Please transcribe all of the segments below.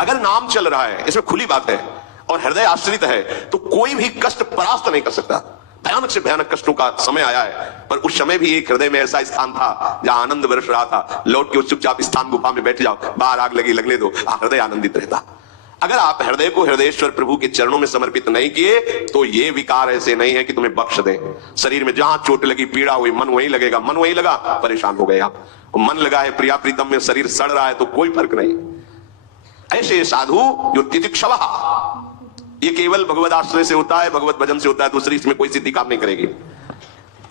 अगर नाम चल रहा है, इसमें खुली बात है और हृदय आश्रित है, तो कोई भी कष्ट परास्त नहीं कर सकता। भयानक से भयानक कष्टों का समय आया है, पर उस समय भी एक हृदय में ऐसा स्थान था जहां आनंद बरस रहा था। लौट के उस चुपचाप स्थान गुफा में बैठ जाओ, बाहर आग लगी लगने दो, हृदय आनंदित रहता। अगर आप हृदय को हृदयेश्वर प्रभु के चरणों में समर्पित नहीं किए तो ये विकार ऐसे नहीं है कि तुम्हें बख्श दें। शरीर में जहां चोट लगी, पीड़ा हुई, मन वहीं लगेगा, मन वहीं लगा, परेशान हो गए आप। मन लगा है प्रिया प्रीतम में, शरीर सड़ रहा है तो कोई फर्क नहीं। ऐसे साधु जो तितिक्षव, ये केवल भगवत आश्रय से होता है, भगवत भजन से होता है, दूसरी इसमें कोई सिद्धि काम नहीं करेगी।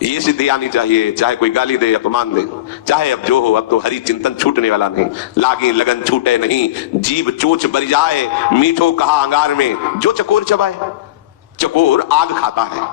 ये सिद्धि आनी चाहिए, चाहे कोई गाली दे, अपमान दे, चाहे अब जो हो। अब तो हरि चिंतन छूटने वाला नहीं, लागे लगन छूटे नहीं, जीव चोच बर जाए, मीठो कहा अंगार में जो चकोर चबाए। चकोर आग खाता है,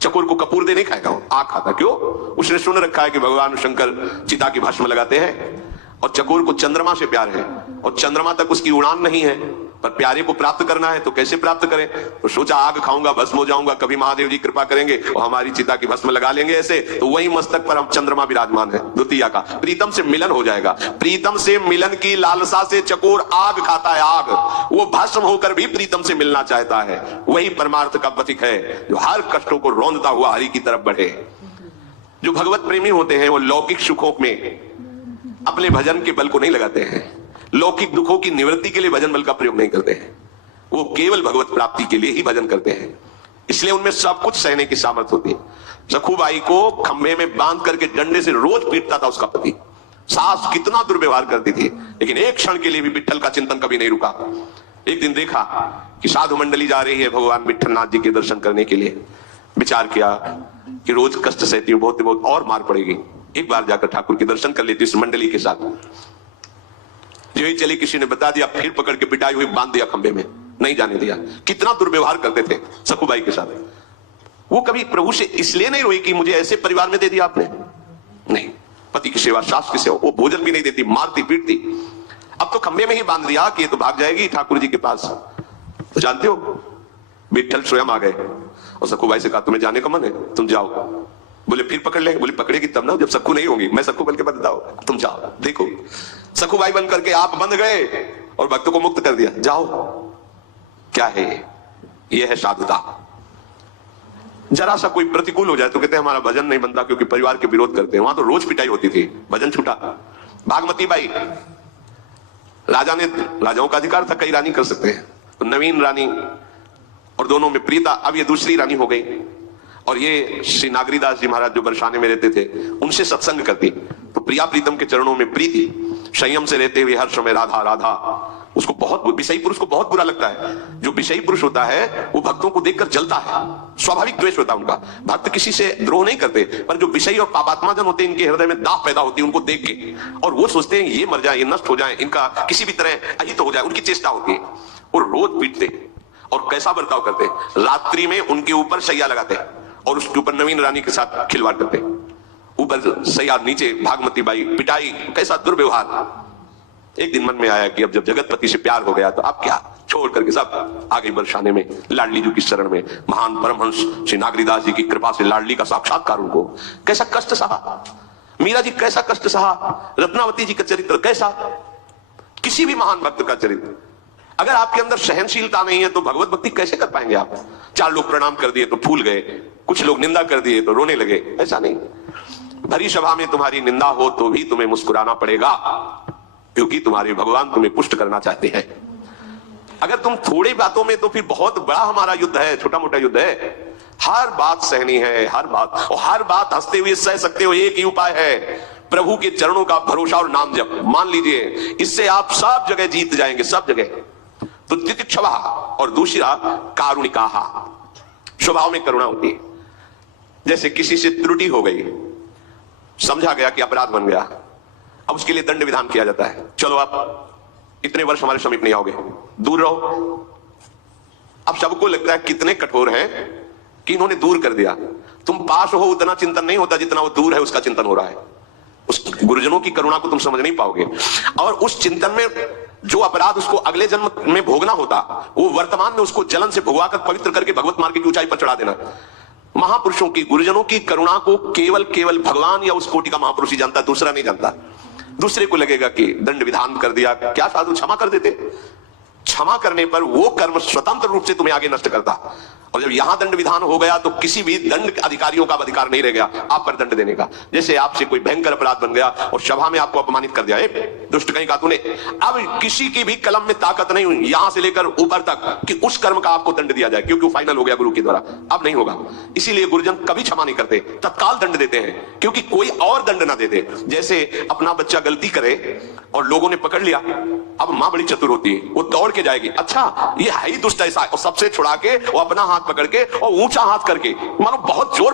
चकोर को कपूर दे नहीं खाएगा, वो आग खाता। क्यों? उसने सुन रखा है कि भगवान शंकर चिता की भस्म लगाते हैं, और चकोर को चंद्रमा से प्यार है, और चंद्रमा तक उसकी उड़ान नहीं है, पर प्यारे को प्राप्त करना है तो कैसे प्राप्त करें? तो सोचा आग खाऊंगा, भस्म हो जाऊंगा, कभी महादेव जी कृपा करेंगे और हमारी चिता की भस्म लगा लेंगे ऐसे, तो वही मस्तक पर हम चंद्रमा विराजमान है। द्वितीया का प्रीतम से मिलन हो जाएगा। प्रीतम से मिलन की लालसा से चकोर आग खाता है, आग। वो भस्म होकर भी प्रीतम से मिलना चाहता है। वही परमार्थ का पथिक है जो हर कष्टों को रौंदता हुआ हरि की तरफ बढ़े। जो भगवत प्रेमी होते हैं वो लौकिक सुखों में अपने भजन के बल को नहीं लगाते हैं, लौकिक दुखों की निवृत्ति के लिए भजन बल का प्रयोग नहीं करते हैं, वो केवल भगवत प्राप्ति के लिए ही भजन करते हैं। इसलिए उनमें सब कुछ सहने की सामर्थ्य होती है। सखुबाई को खंभे में बांध करके डंडे से रोज पीटता था उसका पति। सास कितना दुर्व्यवहार करती थी, लेकिन एक क्षण के लिए भी विट्ठल का चिंतन कभी नहीं रुका। एक दिन देखा कि साधु मंडली जा रही है भगवान विट्ठलनाथ जी के दर्शन करने के लिए। विचार किया कि रोज कष्ट सहती हूँ, बहुत बहुत और मार पड़ेगी, एक बार जाकर ठाकुर के दर्शन कर लेती इस मंडली के साथ। यही चली, किसी ने बता दिया, फिर पकड़ के पिटाई हुई, बांध दिया खंबे में, नहीं जाने दिया। कितना दुर्व्यवहार करते थे सखुबाई के साथ। वो कभी प्रभु से इसलिए नहीं रोई कि मुझे ऐसे परिवार में दे दिया आपने, नहीं। पति की सेवा, सास की सेवा, वो भोजन भी नहीं देती, मारती पीटती। अब तो खंबे में ही बांध दिया कि ये तो भाग जाएगी ठाकुर जी के पास। तो जानते हो विट्ठल स्वयं आ गए और सखुबाई से कहा तुम्हें जाने का मन है, तुम जाओ। बोले फिर पकड़ लेंगे? बोले पकड़ेगी तब ना, जब सखु नहीं होंगी, मैं सखु बन के बंधता हूं, तुम जाओ। देखो सखुबाई बन करके आप बंध गए और भक्त को मुक्त कर दिया, जाओ। क्या है ये है साधुता। जरा सा कोई प्रतिकूल हो जाए तो कहते हैं हमारा भजन नहीं बनता क्योंकि परिवार के विरोध करते हैं। वहां तो रोज पिटाई होती थी, भजन छूटा। भागमती बाई, राजाओं का अधिकार था, कई रानी कर सकते हैं, तो नवीन रानी और दोनों में प्रीता, अब ये दूसरी रानी हो गई। और ये श्री नागरीदास जी महाराज जो बरसाने में रहते थे, उनसे सत्संग करती, तो प्रिया प्रीतम के चरणों में प्रीति, संयम से रहते हुए हर समय राधा राधा। उसको बहुत, विषयी पुरुष को बहुत बुरा लगता है। जो विषयी पुरुष होता है वो भक्तों को देखकर जलता है, स्वाभाविक द्वेष होता है उनका। भक्त किसी से द्रोह नहीं करते, पर जो विषयी और पापात्मा जन होते हैं, इनके हृदय में दाह पैदा होती है उनको देख के, और वो सोचते हैं ये मर जाए, ये नष्ट हो जाए, इनका किसी भी तरह अहित हो जाए, उनकी चेष्टा होती है। वो रोज पीटते और कैसा बर्ताव करते, रात्रि में उनके ऊपर शैया लगाते और उसके ऊपर नवीन रानी के साथ खिलवाड़ करते, ऊपर सैया, नीचे भागमती बाई, पिटाई, कैसा दुर्व्यवहार। एक दिन मन में आया कि अब जब जगतपति से प्यार हो गया तो अब क्या, छोड़ करके सब आ गई बरसाने में, लाडली जी की शरण में। महान परमहंस श्री नागरीदास जी की कृपा से लाडली का साक्षात्कार उनको। कैसा कष्ट सहा मीरा जी, कैसा कष्ट सहा रत्नावती जी का चरित्र, कैसा किसी भी महान भक्त का चरित्र। अगर आपके अंदर सहनशीलता नहीं है तो भगवत भक्ति कैसे कर पाएंगे आप? चार लोग प्रणाम कर दिए तो फूल गए, कुछ लोग निंदा कर दिए तो रोने लगे, ऐसा नहीं। भरी सभा में तुम्हारी निंदा हो तो भी तुम्हें मुस्कुराना पड़ेगा, क्योंकि तुम्हारे भगवान तुम्हें पुष्ट करना चाहते हैं। अगर तुम थोड़ी बातों में, तो फिर बहुत बड़ा हमारा युद्ध है, छोटा मोटा युद्ध है। हर बात सहनी है, हर बात, और हर बात हंसते हुए सह सकते हो। एक ही उपाय है, प्रभु के चरणों का भरोसा और नाम जप। मान लीजिए इससे आप सब जगह जीत जाएंगे, सब जगह। तो तितिक्षवा और दूसरा कारुणिका, स्वभाव में करुणा होती है। जैसे किसी से त्रुटि हो गई, समझा गया कि अपराध बन गया, अब उसके लिए दंड विधान किया जाता है। चलो आप इतने वर्ष हमारे समीप नहीं आओगे, दूर रहो। अब सबको लगता है कितने कठोर हैं कि इन्होंने दूर कर दिया। तुम पास हो उतना चिंतन नहीं होता जितना वो दूर है उसका चिंतन हो रहा है। उस गुरुजनों की करुणा को तुम समझ नहीं पाओगे, और उस चिंतन में जो अपराध उसको अगले जन्म में भोगना होता, वो वर्तमान में उसको जलन से भुगवा कर पवित्र करके भगवत मार्ग की ऊंचाई पर चढ़ा देना। महापुरुषों की, गुरुजनों की करुणा को केवल भगवान या उस कोटि का महापुरुष ही जानता, दूसरा नहीं जानता। दूसरे को लगेगा कि दंड विधान कर दिया, क्या साधु क्षमा कर देते, क्षमा करने पर वो कर्म स्वतंत्र रूप से तुम्हें आगे नष्ट करता। और जब यहां दंड विधान हो गया तो किसी भी दंड अधिकारियों का अधिकार नहीं रह गया आप पर दंड देने का। जैसे आपसे कोई भयंकर अपराध बन गया और सभा में आपको अपमानित कर दिया, दुष्ट कहीं का तूने, अब किसी की भी कलम में ताकत नहीं हुई यहां से लेकर ऊपर तक कि उस कर्म का आपको दंड दिया जाए, क्योंकि वो फाइनल हो गया गुरु के द्वारा, अब नहीं होगा। इसीलिए गुरुजन कभी क्षमा नहीं करते, तत्काल दंड देते हैं, क्योंकि कोई और दंड ना दे दे। जैसे अपना बच्चा गलती करे और लोगों ने पकड़ लिया, अब मां बड़ी चतुर होती है, वो दौड़ के जाएगी, अच्छा ये है ही दुष्ट ऐसा, और सबसे छुड़ा के वो अपना हाथ पकड़ के और ऊंचा हाथ करके मानो बहुत जोर